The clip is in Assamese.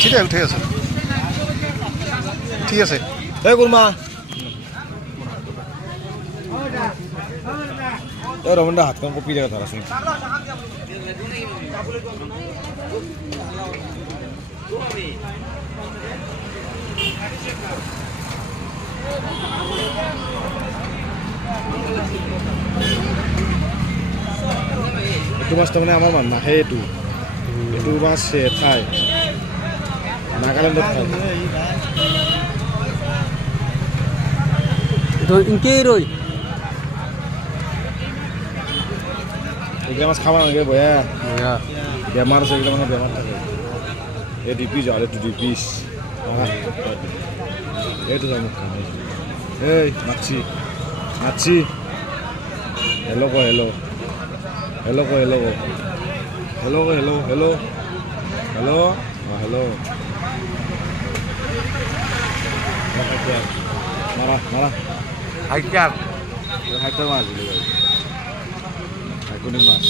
ঠিক আছে ঠিক আছে এই কুৰমা এই ৰমনটা হাত কাম কপি দেখা ধৰা শুনি এইটো মাছটা মানে আমাৰ মানুহ নাখায় এইটো মাছ খায় নাগালেণ্ডত খায় ইনকে ৰই এইগিলা মাছ খাব নালাগে বয়া বেমাৰ আছে এইগিলা মানে বেমাৰ থাকে এই 2 পিচ আৰু 2 পিচ এইটো যাম এই মাছি হেল্ল' কয় হেল্ল' কয় হেল্ল' মাৰা হাইকাৰ মাছ বুলি কয় হাইকনি মাছ